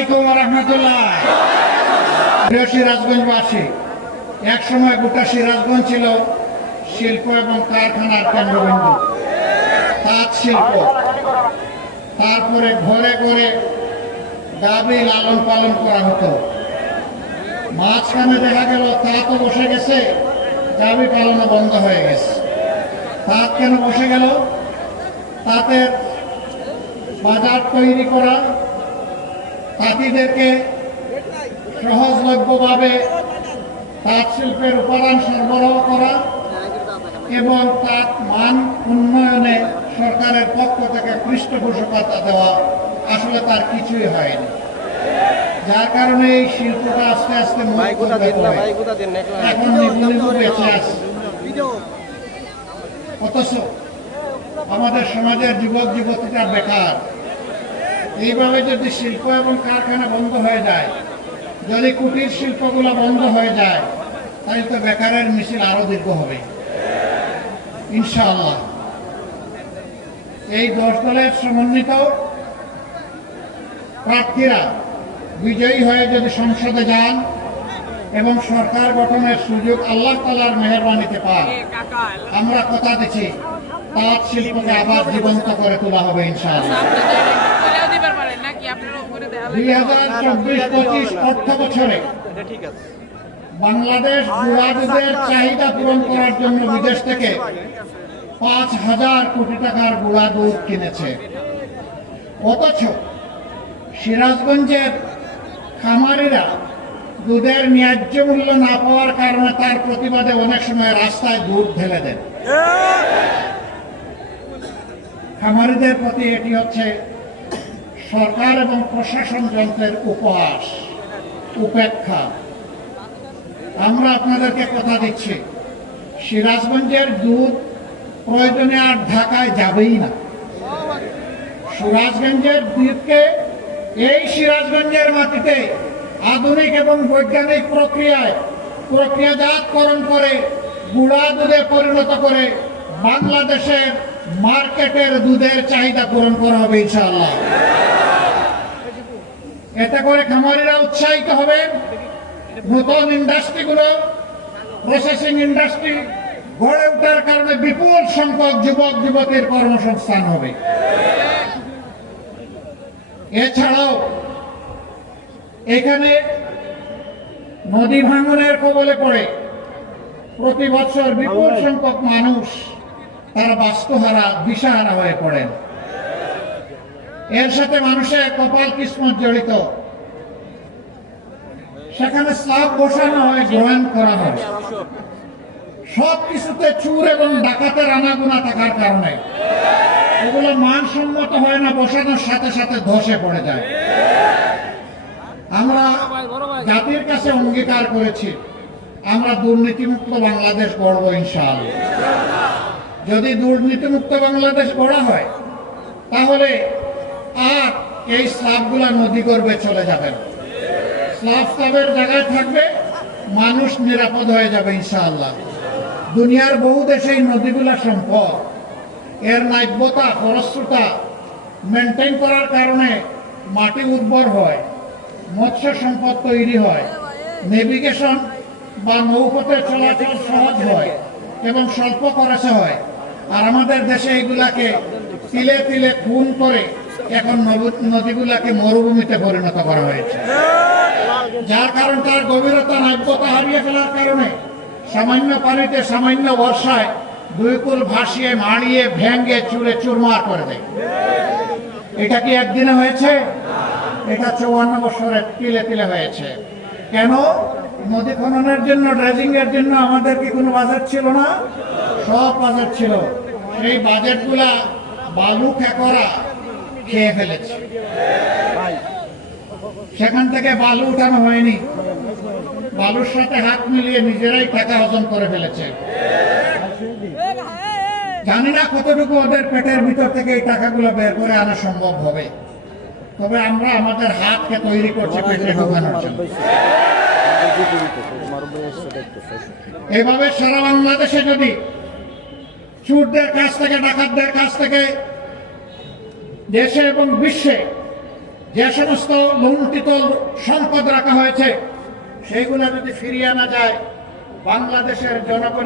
আলাইকুম রহমতুল্লাহ। প্রিয় সিরাজগঞ্জবাসী, এক সময় গোটা সিরাজগঞ্জ ছিল শিল্প এবং কারখানার কেন্দ্রবিন্দু, তাঁত শিল্প। তারপরে ঘরে ঘরে গাভী লালন পালন করা হতো। মাঝখানে দেখা গেল তাঁতও বসে গেছে, গাভী পালনও বন্ধ হয়ে গেছে। তাঁত কেন বসে গেল? তাঁতের বাজার তৈরি করা, তাঁতিদেরকে সহজলভ্যভাবে তাঁত শিল্পের উপাদান সরবরাহ করা এবং তাঁত মান উন্নয়নে সরকারের পক্ষ থেকে পৃষ্ঠপোষকতা দেওয়া, আসলে তার কিছুই হয়নি। যার কারণে এই শিল্পটা আস্তে আস্তে এখন নিপুণিপু বেঁচে আছে। অথচ আমাদের সমাজের যুবক যুবতীরা বেকার। এইভাবে যদি শিল্প এবং কারখানা বন্ধ হয়ে যায়, যদি কুটির শিল্পগুলো বন্ধ হয়ে যায়, তাহলে তো বেকারের মিছিল আরো দীর্ঘ হবে ইনশাআল্লাহ। এই 10 দলের সমন্বিত প্রার্থীরা বিজয়ী হয়ে যদি সংসদে যান এবং সরকার গঠনের সুযোগ আল্লাহ তাআলার মেহেরবানিতে পান, আমরা কথা দিচ্ছি তাঁত শিল্পকে আবার জীবন্ত করে তোলা হবে ইনশাআল্লাহ। 2024-25 অর্থ বছরে বাংলাদেশ গুঁড়া দুধের চাহিদা পূরণ করার জন্য বিদেশ থেকে 5,000 কোটি টাকার গুঁড়া দুধ কিনেছে। অথচ সিরাজগঞ্জের খামারিরা দুধের ন্যায্য মূল্য না পাওয়ার কারণে তার প্রতিবাদে অনেক সময় রাস্তায় দুধ ঢেলে দেন। খামারিদের প্রতি এটি হচ্ছে সরকার এবং প্রশাসন যন্ত্রের উপহাস, উপেক্ষা। আমরা আপনাদেরকে কথা দিচ্ছি, সিরাজগঞ্জের দুধ প্রয়োজনে আর ঢাকায় যাবেই না। সিরাজগঞ্জের দুধকে এই সিরাজগঞ্জের মাটিতে আধুনিক এবং বৈজ্ঞানিক প্রক্রিয়াজাতকরণ করে গুঁড়া দুধে পরিণত করে বাংলাদেশের মার্কেটের দুধের চাহিদা পূরণ করা হবে ইনশাআল্লাহ। এতে করে খামারিরা উৎসাহিত হবে, নতুন ইন্ডাস্ট্রিগুলো, প্রসেসিং ইন্ডাস্ট্রি গড়ে ওঠার কারণে বিপুল সংখ্যক যুবক যুবতীর কর্মসংস্থান হবে। এছাড়াও এখানে নদী ভাঙনের কবলে পড়ে প্রতি বছর বিপুল সংখ্যক মানুষ তারা বাস্তুহারা, দিশাহারা হয়ে পড়েন। এর সাথে মানুষের কপাল কিসমত জড়িত। সেখানে স্ল্যাব বসানো হয়, গ্রহণ করা হয়, সব কিছুতে চুর এবং ডাকাতের আনাগোনা থাকার কারণে এগুলো মানসম্মত হয় না, বসানোর সাথে সাথে ধসে পড়ে যায়। আমরা জাতির কাছে অঙ্গীকার করেছি, আমরা দুর্নীতিমুক্ত বাংলাদেশ গড়ব ইনশাআল্লাহ। যদি দুর্নীতিমুক্ত বাংলাদেশ গড়া হয়, তাহলে আর এই স্ল্যাবগুলা নদী গর্ভে চলে যাবে না। স্ল্যাবের জায়গায় থাকবে, মানুষ নিরাপদ হয়ে যাবে ইনশাআল্লাহ। দুনিয়ার বহু দেশে এই নদীগুলা সম্পদ, এর নাব্যতা, খরস্রোতা মেনটেন করার কারণে মাটি উর্বর হয়, মৎস্য সম্পদ তৈরি হয়, নেভিগেশন বা নৌপথে চলাচল সহজ হয় এবং স্বল্প খরচে হয়। আর আমাদের দেশে এগুলাকে তিলে তিলে খুন করে এখন নদীগুলাকে মরুভূমিতে পরিণত করা হয়েছে, যার কারণ তার গভীরতা, নাব্যতা হারিয়ে ফেলার কারণে সামান্য পানিতে, সামান্য বর্ষায় 2 কুল ভাসিয়ে, মাড়িয়ে, ভেঙ্গে, চুরে চুরমার করে দেয়। এটা কি একদিনে হয়েছে? এটা 54 বছরে তিলে তিলে হয়েছে। কেন? নদী খননের জন্য, ড্রেজিং এর জন্য আমাদের কি কোনো বাজেট ছিল না? সব বাজেট ছিল। সেই বাজেটগুলা বালু খেকরা খেয়ে ফেলেছে। সেখান থেকে বালু উঠানো হয়নি, বালুর সাথে হাত মিলিয়ে নিজেরাই টাকা হজম করে ফেলেছে। জানি না কতটুকু ওদের পেটের ভিতর থেকে এই টাকাগুলো বের করে আনা সম্ভব হবে, তবে আমরা আমাদের হাতকে তৈরি করছি পেটে ঢোকানোর জন্য। এভাবে সারা বাংলাদেশে যদি চোরদের কাছ থেকে, ডাকাতদের কাছ থেকে দেশে এবং বিশ্বে যে সমস্ত লুণ্ঠিত সম্পদ রাখা হয়েছে সেগুলো যদি ফিরিয়ে আনা যায়, বাংলাদেশের জনগণ